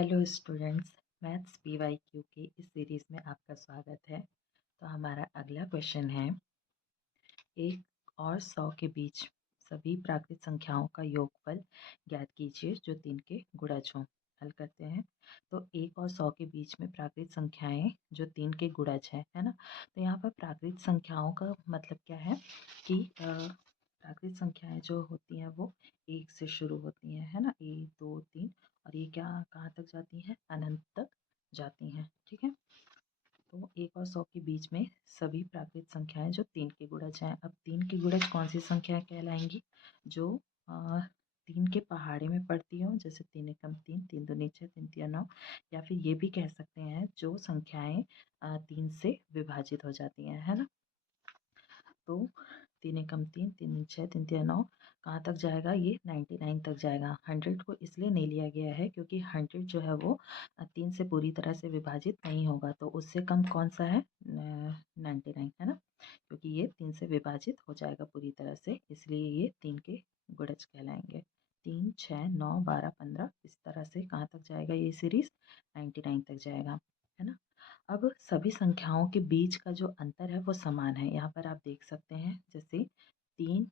Hello students, maths PYQ की इस series में आपका स्वागत है। तो हमारा अगला क्वेश्चन है, 1 और 100 के बीच सभी प्राकृत संख्याओं का योगफल ज्ञात कीजिए जो 3 के गुणज हों। हल करते हैं। तो 1 और 100 के बीच में प्राकृत संख्याएं जो 3 के गुणज है ना। तो यहाँ पर प्राकृत संख्याओं का मतलब क्या है कि प्राकृत संख्याएं जो होती हैं वो 1 से शुरू होती हैं, है ना। 1 2 3 और ये क्या कहाँ तक जाती हैं, अनंत तक जाती हैं। ठीक है। तो 1 और 100 के बीच में सभी प्राकृत संख्याएं जो 3 के गुणज हैं। अब 3 के गुणज कौन सी संख्या कहलाएंगी, जो 3 के पहाड़े में पड़ती हो, जैसे 3 एकम 3, 3 दूनी 6, 3 तिया 9, या फिर ये भी कह सकते हैं जो संख्याएं 3 से विभाजित हो जाती हैं, है ना। तो 3 एकम 3, 3 दूनी 6, 3 तिया 9 कहाँ तक जाएगा, ये 99 तक जाएगा। 100 को इसलिए नहीं लिया गया है क्योंकि 100 जो है वो 3 से पूरी तरह से विभाजित नहीं होगा, तो उससे कम कौन सा है, 99, है ना। क्योंकि ये 3 से विभाजित हो जाएगा पूरी तरह से, इसलिए ये 3 के गुणज कहलाएंगे। 3 6 9 12 15 इस तरह से कहाँ तक जाएगा ये सीरीज, 99 तक जाएगा, है ना। अब सभी संख्याओं के बीच का जो अंतर है वो समान है। यहाँ पर आप देख सकते हैं, जैसे 3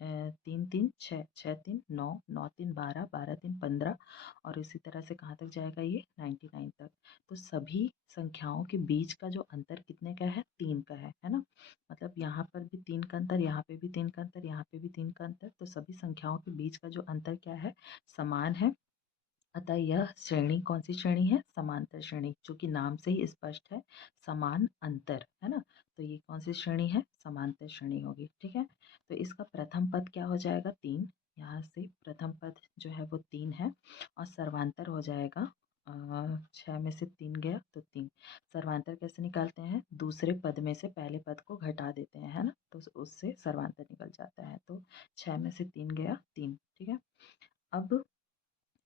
3 3 6 6 3 9 9 3 12 12 3 15 और इसी तरह से कहाँ तक जाएगा ये, 99 तक। तो सभी संख्याओं के बीच का जो अंतर कितने का है, 3 का है ना। मतलब यहाँ पर भी 3 का अंतर, यहाँ पे भी 3 का अंतर, यहाँ पे भी 3 का अंतर। तो सभी संख्याओं के बीच का जो अंतर क्या है, समान है। अतः यह श्रेणी कौन सी श्रेणी है, समांतर श्रेणी, जो कि नाम से ही स्पष्ट है, समान अंतर, है ना। तो ये कौन सी श्रेणी है, समांतर श्रेणी होगी। ठीक है। तो इसका प्रथम पद क्या हो जाएगा, 3। यहाँ से प्रथम पद जो है वो 3 है और सर्वांतर हो जाएगा 6 में से 3 गया तो 3। सर्वांतर कैसे निकालते हैं, दूसरे पद में से पहले पद को घटा देते हैं, है ना। तो उससे सर्वांतर निकल जाता है। तो 6 में से 3 गया 3। ठीक है। अब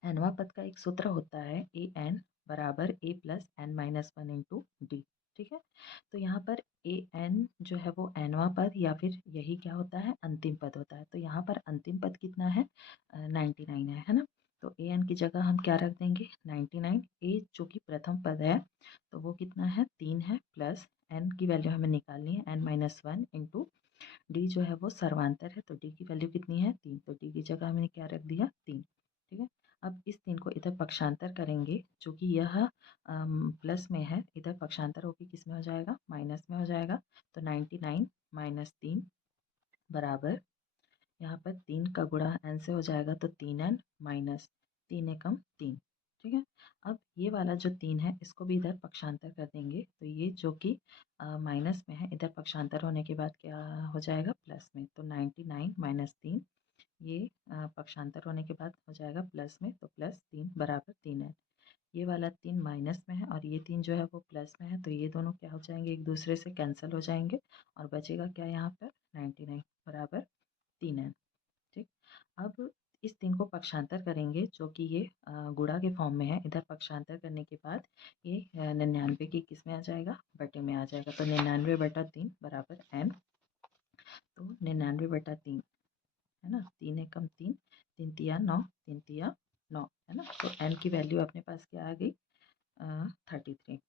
एनवा पद का एक सूत्र होता है, ए एन बराबर A plus N minus 1 into D. ठीक है। तो यहाँ पर ए एन जो है वो एनवा पद या फिर यही क्या होता है, अंतिम पद होता है। तो यहाँ पर अंतिम पद कितना है, 99 है ना। तो ए एन की जगह हम क्या रख देंगे, 99। ए जो कि प्रथम पद है तो वो कितना है, 3 है, प्लस एन की वैल्यू हमें निकालनी है, एन माइनस 1 इंटू डी जो है वो सर्वांतर है, तो डी की वैल्यू कितनी है, 3। तो डी की जगह हमने क्या रख दिया, 3। ठीक है। अब इस 3 को इधर पक्षांतर करेंगे, जो कि यह प्लस में है, इधर पक्षांतर होकर किस में हो जाएगा, माइनस में हो जाएगा। तो 99 माइनस 3 बराबर, यहाँ पर 3 का गुणा n से हो जाएगा तो 3n माइनस 3 एकम 3। ठीक है। अब ये वाला जो 3 है इसको भी इधर पक्षांतर कर देंगे, तो ये जो कि माइनस में है, इधर पक्षांतर होने के बाद क्या हो जाएगा, प्लस में। तो 99 माइनस 3, ये पक्षांतर होने के बाद हो जाएगा प्लस में, तो प्लस 3 बराबर 3n। ये वाला 3 माइनस में है और ये 3 जो है वो प्लस में है, तो ये दोनों क्या हो जाएंगे, एक दूसरे से कैंसिल हो जाएंगे और बचेगा क्या यहाँ पर, 99 बराबर 3n। ठीक। अब इस 3 को पक्षांतर करेंगे, जो कि ये गुणा के फॉर्म में है, इधर पक्षांतर करने के बाद ये 99 की किस में आ जाएगा, बटे में आ जाएगा। तो 99/3 बराबर n। तो 99/3, है ना। 3 एकम 3, 3 तिया 9, 3 तिया 9, है ना। तो n की वैल्यू अपने पास क्या आ गई, 33।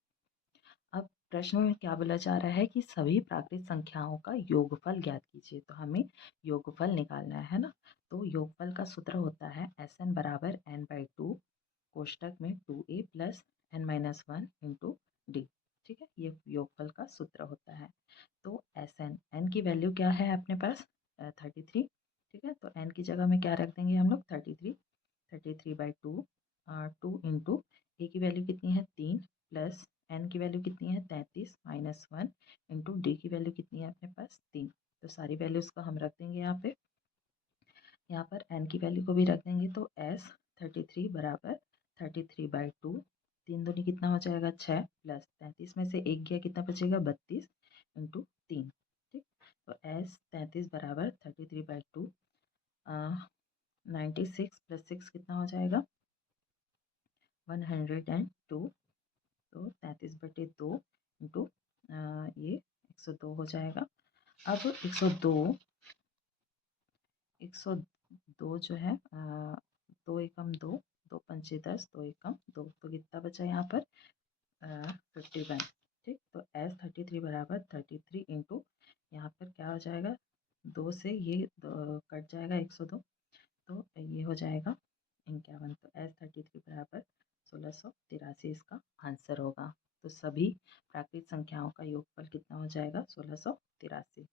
अब प्रश्न में क्या बोला जा रहा है कि सभी प्राकृत संख्याओं का योगफल ज्ञात कीजिए। तो हमें योगफल निकालना है ना। तो योगफल का सूत्र होता है Sn बराबर n/2 कोष्टक में 2a plus n minus 1 into D. ठीक है। ये योगफल का सूत्र होता है। तो Sn, n की वैल्यू क्या है अपने पास, 33। ठीक है। तो n की जगह में क्या रख देंगे हम लोग, 33। 33/2, 2 इंटू ए की वैल्यू कितनी है, 3, प्लस एन की वैल्यू कितनी है, 33 माइनस 1 इंटू डी की वैल्यू कितनी है अपने पास, 3। तो सारी वैल्यूज़ को हम रख देंगे यहाँ पे। यहाँ पर एन की वैल्यू को भी रख देंगे, तो एस 33 बराबर 33/2, 3 दूनी कितना हो जाएगा, 6, प्लस 33 में से एक गया कितना बचेगा, 32 इंटू 3। ठीक। तो एस 33 बराबर 33/2, 96 प्लस 6 कितना हो जाएगा, 102। तो 33/2 इंटू ये 102 हो जाएगा। अब 102 जो है 2 एकम 2, 2 पंचे 10, 2 एकम 2, तो कितना बचा यहाँ पर 51। ठीक, तो S33 बराबर 33 इंटू यहाँ पर क्या हो जाएगा, 2 से ये कट जाएगा 102, तो ये हो जाएगा 51। तो S33 बराबर 1683 इसका आंसर होगा। तो सभी प्राकृत संख्याओं का योगफल कितना हो जाएगा, 1683।